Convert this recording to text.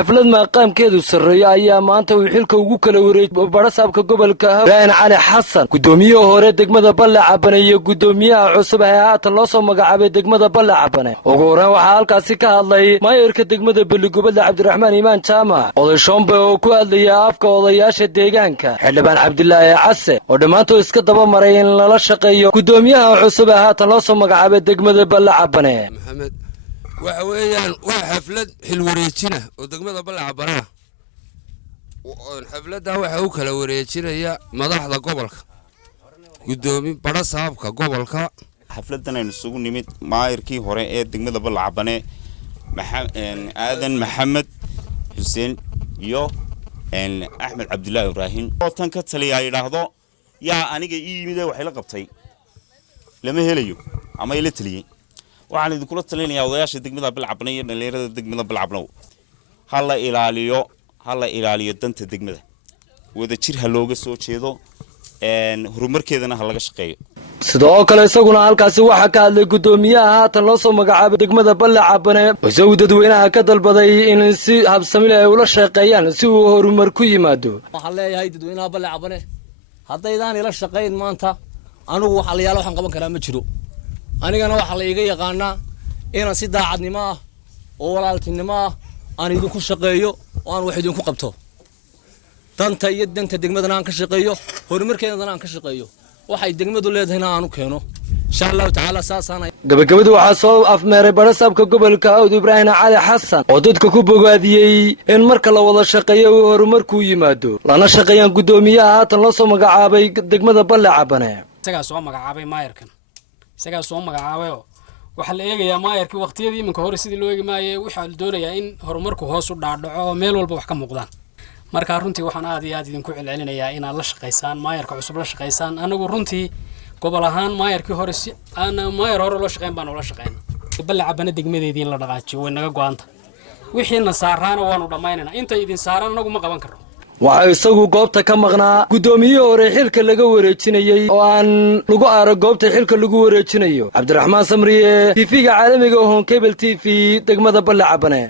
xaflad maqaamkeedu sareeyo ayaa maanta uu xilka ugu kala wareejiyay barasaabka gobolka Ibrahim Cali Xasan gudoomiyaha hore degmada Balle Cabane iyo gudoomiyaha cusub ee haatan loo soo magacaabay degmada Balle Cabane ugu horreyn waxa halkaasi ka hadlay maayirka degmada Beligobada Cabdiraxmaan Imaan Jaamac oday Shombe oo ku hadlayay afka odayaasha deegaanka xildhibaan Cabdilaahi Case oo dhamaantood iska daba maray in la shaqeeyo gudoomiyaha cusub ee haatan loo soo magacaabay degmada Balle Cabane waxa weeyaan waa xaflad xil wareejina oo degmada Balle Cabane xafladda waxa uu kala wareejinaya madaxda gobolka gudoomiye barasaabka gobolka xafladan aynu isugu nimid maayirkii hore ee degmada Balle Cabane aadan maxamed xuseen iyo axmed cabdilaahi ibraahim oo tan ka taliya yiraahdo yaa aniga ii yimid waxay la qabtay lama helayo ama ila taliyay waxaan idin kula talinayaa odayaasha degmada Balle Cabane iyo dhalinyarada degmada Balle Cabane hala ilaaliyo danta degmada wada jir ha looga soo jeedo horumarkeedana ha laga shaqeeyo sidoo kale isaguna halkaasi waxa ka hadlay gudoomiyaha haatan loo soo magacaabay degmada Balle Cabane oo dadweynaha ka dalbaday in si habsami leh ay ula shaqeeyaan si uu horumar ku yimaado waxaan leeyahay dadweynaha Balle Cabane haddaydan ila shaqeyn maanta anigu waxa la yaalo waxaan qaban karaa ma jiro anigana waxa la iga yaqaanaa inaan si daacadnimo ah oo walaaltinimo ah aan idinku shaqeeyo oo aan wax idinku qabto danta iyo danta degmadana aan ka shaqeeyo horumarkeedana aan ka shaqeeyo waxay degmadu leedahayna aan u keeno insha Allah taala saasana gabagabadu waxa soo afmeeray barasaabka gobolka Ibrahim Cali Xasan oo dadka ku bogaadiyay in marka la wada shaqeeyo uu horumar ku yimaado lana shaqeeyaan gudoomiyaha haatan loo soo magacaabay degmada Balle Cabane isaga soo magacaabay maayirkan isaga soo magacaabay waxa la eegayaa maayirkii waqtiyadii iminka hore sidii loo eegmaayay waxa la doonayaa in horumarku hoos u dhaadhaco meel walba wax ka muuqdaan marka runtii waxaan aad iyo aad idinku celcelinayaa inaad la shaqeysaan maayirka cusub la shaqeysaan anagu runtii gobol ahaan maayirkii hore si aan maayir hore loo shaqeyn baan ula shaqeyn Balle Cabane degmadeedii la dhaqaajiyo way naga go'aanta wixiina saaraana waanu dhamaynayna inta idin saaran anagu ma qaban karno waxa isagu goobta ka maqnaa gudoomiyaha hore xilka laga wareejinayay oo aan lagu arag goobta xilka lagu wareejinayo Cabdiraxmaan Samriye TV-ga caalamiga oo Cable TV degmada Balle Cabane